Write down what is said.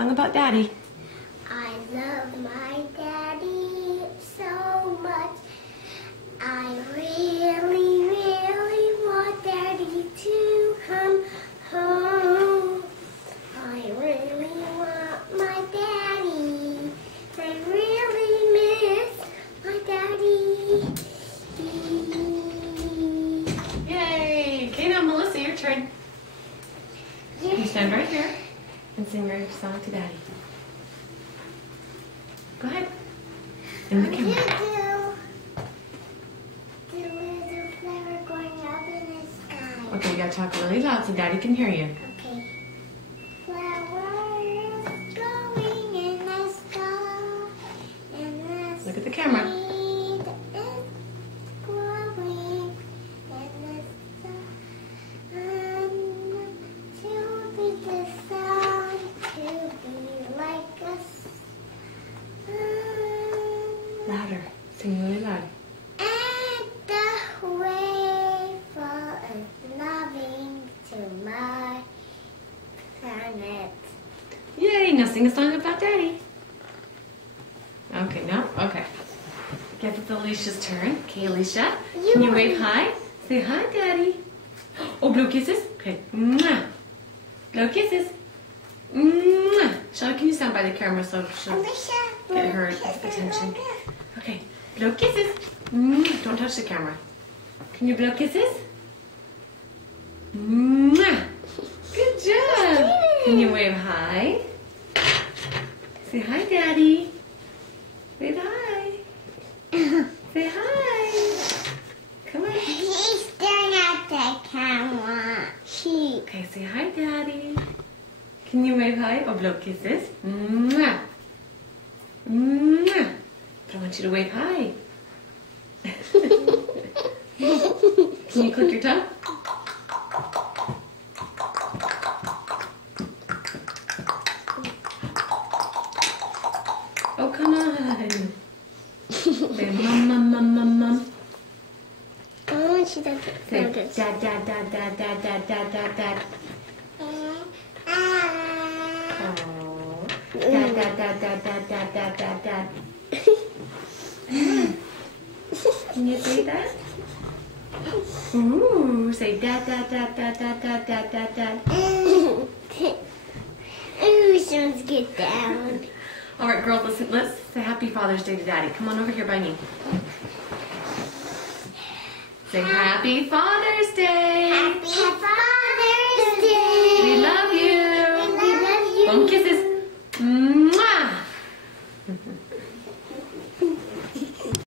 song about Daddy. I love my daddy so much. I really, really want Daddy to come home. I really want my daddy. I really miss my daddy. Yay! Okay, now Melissa, your turn. You stand right here and sing your song to Daddy. Go ahead. In the camera. The little flower going up in the sky. Okay, you gotta talk really loud so Daddy can hear you. Okay. Flowers going in the sky. And the Look at the camera. seed is growing in the sun. To be the sun, to be like us. Louder. Sing really loud. And the wave is loving to my planet. Yay! Now sing a song about Daddy. Okay, no? Okay. Guess it's Alicia's turn. Okay, Alicia. Can you wave hi? Say hi, Daddy. Oh, blow kisses? Okay. Mwah. Blow kisses. Mwah. Shauna, can you stand by the camera so she'll get her attention? Okay. Blow kisses. Mwah. Don't touch the camera. Can you blow kisses? Mwah. Good job. Can you wave hi? Say hi, Daddy. Wave hi. Say hi. Come on. He's staring at the camera. Okay, say hi, Daddy. Can you wave hi or blow kisses? Mwah. Mwah. But I want you to wave hi. Can you click your tongue? Oh, come on. Say mum, mum, mum, mum, mum. Oh, she doesn't Say know this. dad, dad, dad, dad, dad, dad, dad, dad, dad. Oh. Dad, dad, dad, dad, dad, dad, dad, dad, dad. Can you say that? Ooh, say dad, dad, dad, dad, dad, dad, dad, dad, dad. Ooh, someone's get down. All right, girls, let's say Happy Father's Day to Daddy. Come on over here by me. Say Happy Father's Day. Happy Father's